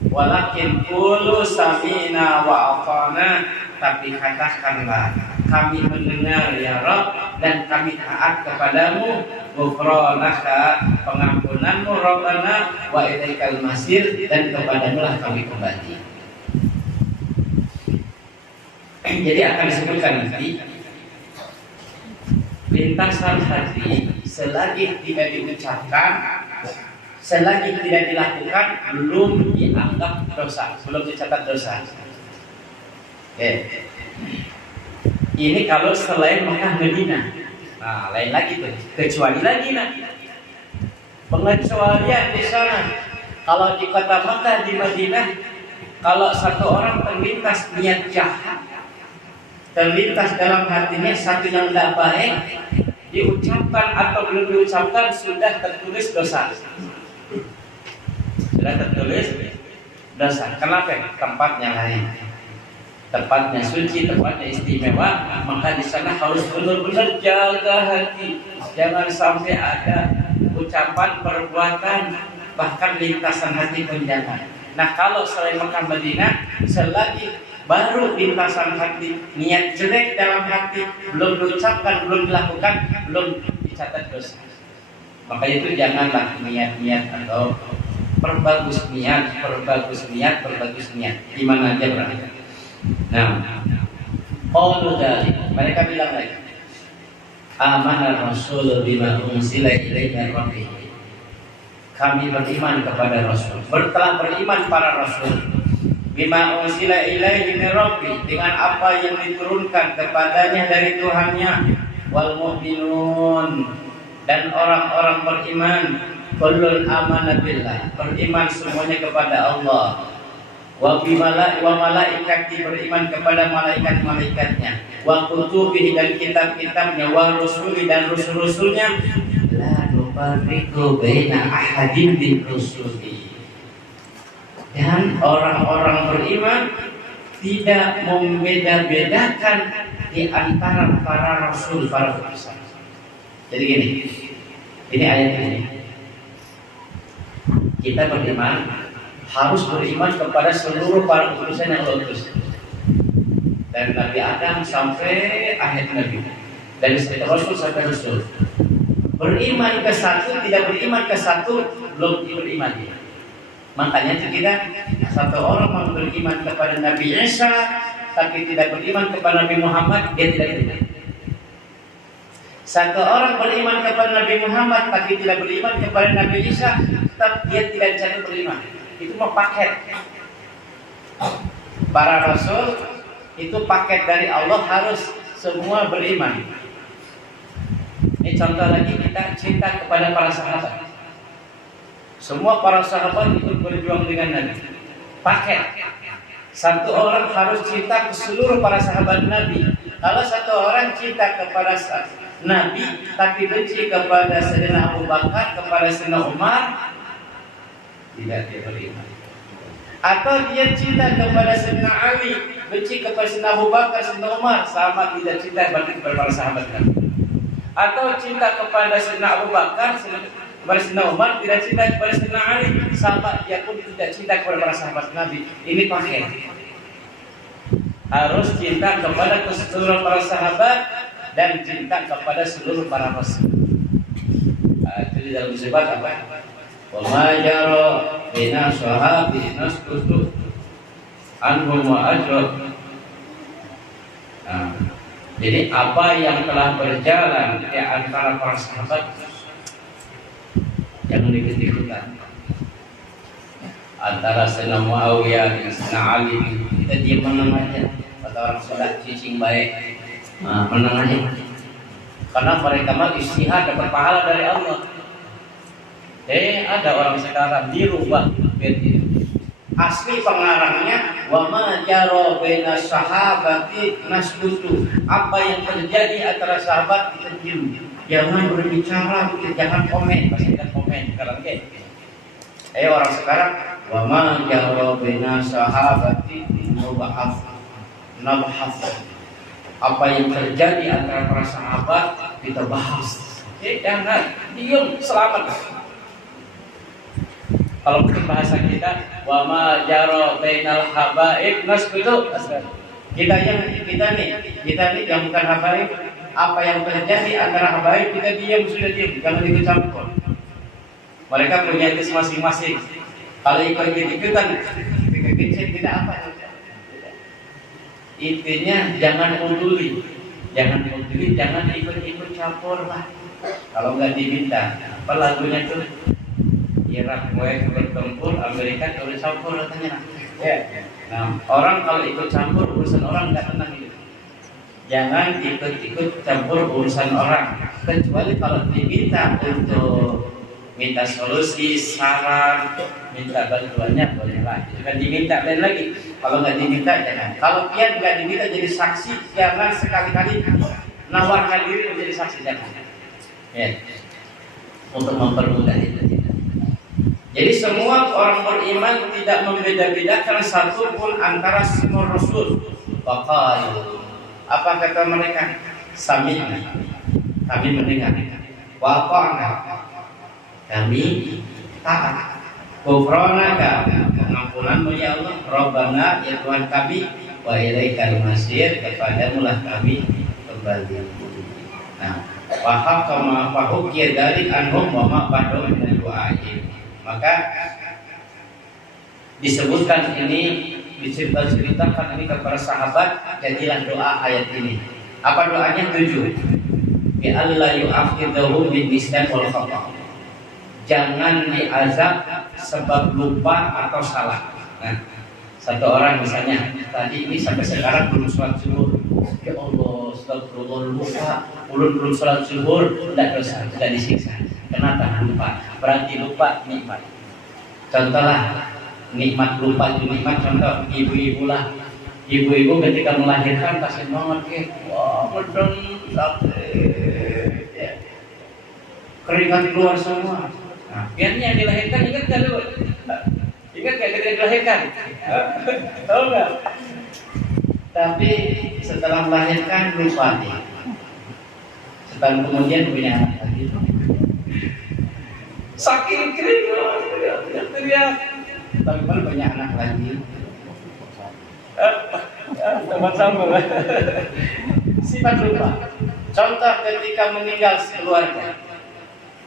walakin qulu sami'na wa ata'na, tapi katakanlah kami mendengar ya Rabb dan kami taat kepadamu, ghufranaka, pengampunanmu Rabbana, wa ilaikal masir, dan kepadamu lah kami kembali. Jadi akan disebutkan nanti lintasan hati selagi tidak diucapkan, selagi tidak dilakukan, belum dianggap dosa, belum dicatat dosa. Oke. Ini kalau selain Mekah Madinah. Nah, lain lagi tuh. Kecuali lagi pengecualian di sana. Kalau di kota Mekah, di Madinah, kalau satu orang terlintas niat jahat, terlintas dalam hatinya satu yang tidak baik, diucapkan atau belum diucapkan, sudah tertulis dosa. Sudah tertulis dosa. Kenapa? Tempatnya lain, tempatnya suci, tempatnya istimewa. Maka di sana harus benar-benar jaga hati, jangan sampai ada ucapan, perbuatan, bahkan lintasan hati pun jangan. Nah, kalau selain Mekah Madinah, selagi baru lintasan hati, niat jelek dalam hati, belum diucapkan, belum dilakukan, belum dicatat dosa. Maka itu janganlah niat-niat atau perbagus niat. Di mana aja berada. Nah, qalu dzalik, mereka bilang lagi, amana rasul bima unsila ilaihi min rabbih. Kami beriman kepada Rasul. Telah beriman para Rasul bima unsila ilaihi min rabbih, dengan apa yang diturunkan kepadanya dari Tuhannya, wal mu'minun, dan orang-orang beriman, kullun amana billah, beriman semuanya kepada Allah, wa malaikati, beriman kepada malaikat-malaikatnya, wa kutubihi, dan kitab-kitabnya, wa rusuli, dan rasul-rasulnya, la nufarriqu baina ahadin min rusuli. Dan orang-orang beriman tidak membeda-bedakan di antara para rasul, para utusan. Jadi gini, ini ayat ini. Kita beriman, harus beriman kepada seluruh para utusan yang Allah utus. Dari Nabi Adam sampai akhir Nabi, dari Rasul sampai Rasul. Beriman ke satu, tidak beriman ke satu, belum beriman dia. Makanya kita, satu orang mau beriman kepada Nabi Isa tapi tidak beriman kepada Nabi Muhammad, dia tidak beriman. Satu orang beriman kepada Nabi Muhammad tapi tidak beriman kepada Nabi Isa, tetap dia tidak bisa beriman. Itu mau paket. Para rasul itu paket dari Allah, harus semua beriman. Ini contoh lagi, kita cinta kepada para sahabat. Semua para sahabat ikut berjuang dengan Nabi. Paket. Satu orang harus cinta ke seluruh para sahabat Nabi. Kalau satu orang cinta kepada Nabi tapi benci kepada Sayyidina Abu Bakar, kepada Sayyidina Umar, tidak diberiman. Atau dia cinta kepada Sayyidina Ali, benci kepada Sayyidina Abu Bakar, Sayyidina Umar, sama tidak cinta kepada para sahabat Nabi. Atau cinta kepada Sayyidina Abu Bakar, kepada Sayyidina Umar, tidak cinta kepada Sayyidina Ali, sama dia pun tidak cinta kepada para sahabat Nabi. Ini paket. Harus cinta kepada seluruh para sahabat dan cinta kepada seluruh para rasul. di dalam sifat apa? Wa ma jara bina sahabi nasqutu anhum wa ajra. Nah, jadi apa yang telah berjalan di antara para sahabat jangan ikut-ikutan. Antara Sayyidina Muawiyah dengan Sayyidina Ali, kita diam menang aja. Kata orang sudah cicing baik, menang aja. Karena mereka mah istihad dapat pahala dari Allah. Ada orang sekarang dirubah asli pengarangnya wa ma jara baina sahabati nasbutu. Apa yang terjadi antara sahabat kita diam. Jangan berbicara, jangan komen, pasti kita komen sekarang orang sekarang wa ma jara baina sahabati nabhas. Apa yang terjadi antara para sahabat kita bahas. Jangan diam, selamat. Kalau mungkin bahasa kita wa ma jara bainal habaib nasbutu. Kita nih yang bukan habaib, apa yang terjadi antara habaib kita diam, sudah diam, jangan ikut campur. Mereka punya etis masing-masing. Kalau ikut-ikutan kita apa? Intinya jangan peduli, jangan ikut-ikut campur lah. Kalau nggak diminta, apa lagunya tuh? Irak bertempur, Amerika terus campur katanya. Nah, orang kalau ikut campur urusan orang nggak tenang gitu. Jangan ikut-ikut campur urusan orang, kecuali kalau diminta untuk minta solusi, saran, minta bantuannya bolehlah. Jangan diminta lain lagi. Kalau nggak diminta jangan. Kalau dia nggak diminta jadi saksi, jangan sekali-kali nawarkan diri menjadi saksi, jangan. Untuk mempermudah itu. Jadi semua orang beriman tidak membeda-bedakan satu pun antara semua Rasul. Waqalu, apa kata mereka? Sami'na, kami mendengar. Wa ata'na, kami taat. Ghufranaka, pengampunanmu ya Allah. Rabbana, ya Tuhan kami. Wa ilaikal masir, kepadamu lah kami kembali. Nah, wa hakama fa hukiya dari anhum wa ma ba'du min du'aihim. Maka disebutkan ini, diceritakan ini kepada sahabat, jadilah doa ayat ini. Apa doanya? 7. Ya Allah yu'akhidhahum bin nisyan wal khata'. Jangan diazab sebab lupa atau salah. Nah, satu orang misalnya tadi ini sampai sekarang belum sholat zuhur. Ya Allah, astagfirullah, lupa, belum sholat zuhur, tidak dosa, tidak disiksa. Kenapa lupa? Berarti lupa nikmat. Contohlah nikmat lupa itu nikmat. Contoh ibu-ibu lah. Ibu-ibu ketika melahirkan kasih banget wah medem sakit, keringat keluar semua. Nah, biarnya dilahirkan ingat gak dulu? Ingat gak ketika dilahirkan? Tahu nggak? Tapi setelah melahirkan lupa nih. Setahun kemudian punya anak lagi. Sakit kering, teriak. Bagaimana banyak anak lagi? Sama-sama. Sifat lupa. Contoh ketika meninggal keluarga,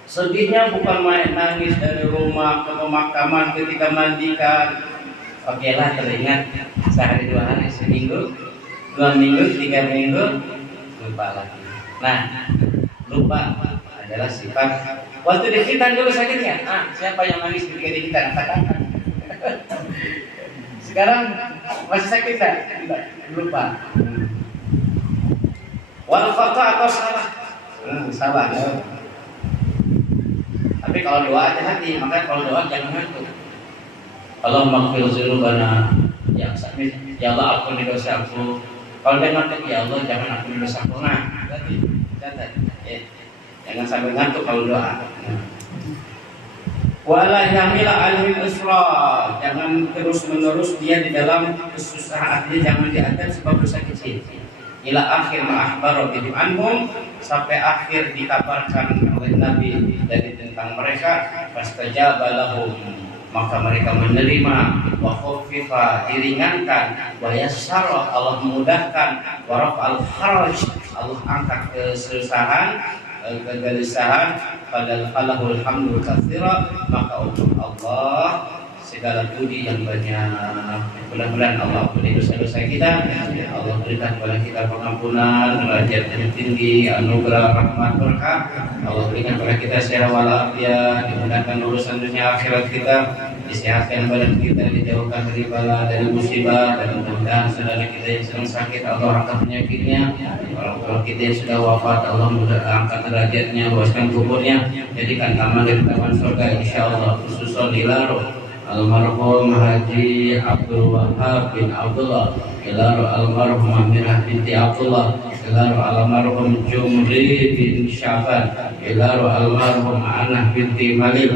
sedihnya bukan main nangis dari rumah ke pemakaman, ketika mandikan. Oke lah, teringat sehari 2 hari, seminggu, 2 minggu, 3 minggu, lupa lagi. Nah, lupa adalah sifat. Waktu dihitan dulu sakitnya. Siapa yang nangis ketika dihitan? Katakan. Sekarang masih sakit tak? Lupa. Wal khata' atau salah. Salah. Tapi kalau doa hati-hati. Maka kalau doa jangan ngantuk. Allahumma ighfir dzunubana, ya Allah ampuni dosaku. Kalau dia ngantuk, ya Allah jangan ampuni dosaku. Nah, berarti catat. Jangan sampai ngantuk kalau doa. Wala yamila alil isra, jangan terus-menerus dia di dalam kesusahan, dia jangan dianggap sebab dosa kecil. Ila akhir ma'akhbaru bihim anhum, sampai akhir dikabarkan oleh Nabi dari tentang mereka. Fastajaba lahum, maka mereka menerima. Wa khuffifa, diringankan. Wa yassara, Allah memudahkan. Wa rafa'al haraj, Allah angkat kesusahan. kegelisahan, padahal falahul hamdul katsira, maka untuk Allah segala puji yang banyak. Mudah-mudahan Allah ampuni dosa-dosa kita, Allah berikan kepada kita pengampunan, derajat yang tinggi, anugerah rahmat berkah, Allah berikan kepada kita sehat walafiat, dimudahkan urusan dunia akhirat kita, disehatkan badan kita, dijauhkan dari bala, dari musibah, dan mudah-mudahan saudara kita yang sedang sakit Allah angkat penyakitnya, orang tua kita yang sudah wafat Allah angkat derajatnya, luaskan kuburnya, jadikan taman dari taman surga insyaallah. Khususon ilaroh almarhum Haji Abdul Wahab bin Abdullah, ilaroh almarhum Amirah binti Abdullah, ilaroh almarhum Jumri bin Syaban, ilaroh almarhum Anah binti Malik,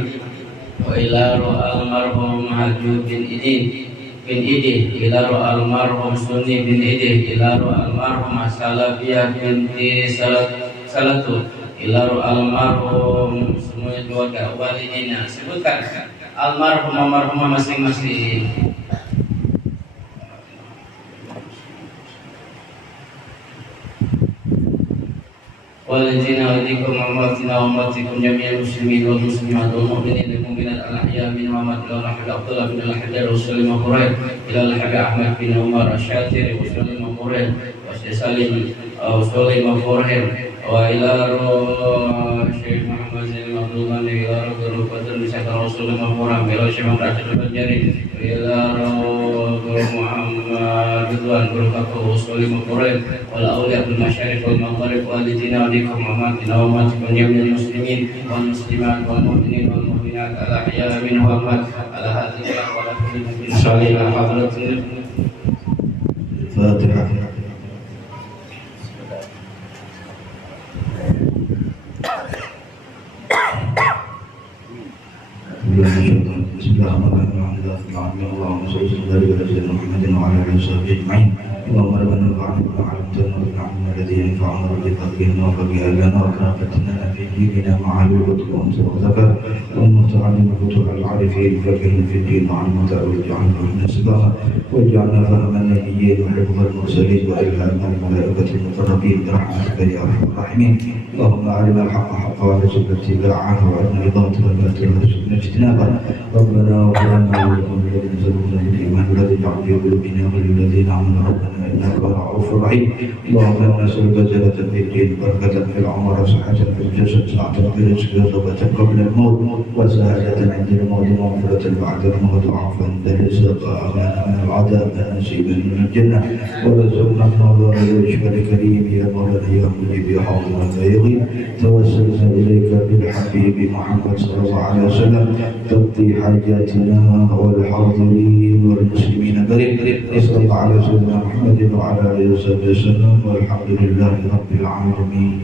wa ilaroh almarhum Haju bin Idih, ilaroh almarhum Sunni bin Idih, ilaroh almarhum Salabiyah binti Salatu, ilaroh almarhum semuanya keluarga walidina. Sebutkan almarhum masing-masing. Walidina walikum amwatina wa amwatikum jami'al muslimin wal muslimat wal mu'minin wal mu'minat al-ahya min Muhammad ila al-Habib Abdullah bin al-Hajar wa Salim Qurain ila al-Habib Ahmad bin Umar Asy-Syatiri wa Salim Qurain wa Salim Qurain wa ila Syekh Muhammad bin Abdullah ila Rasul Misal Rasul Qurain ila Syekh Muhammad Al-Jari ila Muhammad Ridwan Barakatuh Salim Qurain wal awliya bil masyarif wal maghrib walidina walikum amwatina wa amwatikum jami'al muslimin wal muslimat wal mu'minin wal mu'minat al-ahya min Muhammad ala hadhihi wa ala kulli nabiyyin sallallahu alaihi wasallam. Fatihah. Bismillahirrahmanirrahim. Allahumma shalli ala sayyidina Muhammadin wa ala alihi washabbihi ajma'in. اللهم ربنا انفعنا بما علمتنا وارزقنا الذي ينفعنا وبفضلك وفضلك لنا وكرامتنا في ديننا مع الوجود وانت وذكر والمتعلم فتوح العارفين الفقيه في الدين وعلم تاويل جعلنا من السباحه واجعلنا فهم النبيين وحفظ المرسلين والهام الملائكه المقربين برحمتك يا ارحم الراحمين. اللهم علمنا الحق حقا وارزقنا اتباعه وارنا الباطل باطلا وارزقنا اجتنابه. ربنا اغفر لنا ولكم الذين سبقونا بالايمان والذي جعل في قلوبنا وللذين امنوا ربنا انك رؤوف رحيم. اللهم انا نسالك زيادة في الدين بركة في العمر وصحة في الجسد سعة في الرزق ورغبة قبل الموت وسعادة عند الموت ومغفرة بعد الموت وعفوا عند الرزق وأمانا من العذاب ونصيبا من الجنة ورزقنا النور بوجهك الكريم يا مولانا يا مجيب يا حاضر لا يغيب. توسلنا إليك بالحبيب محمد صلى الله عليه وسلم تقضي حاجاتنا والحاضرين والمسلمين قريب. وصلى الله على سيدنا محمد وعلى آله وصحبه وسلم والحمد لله رب العالمين.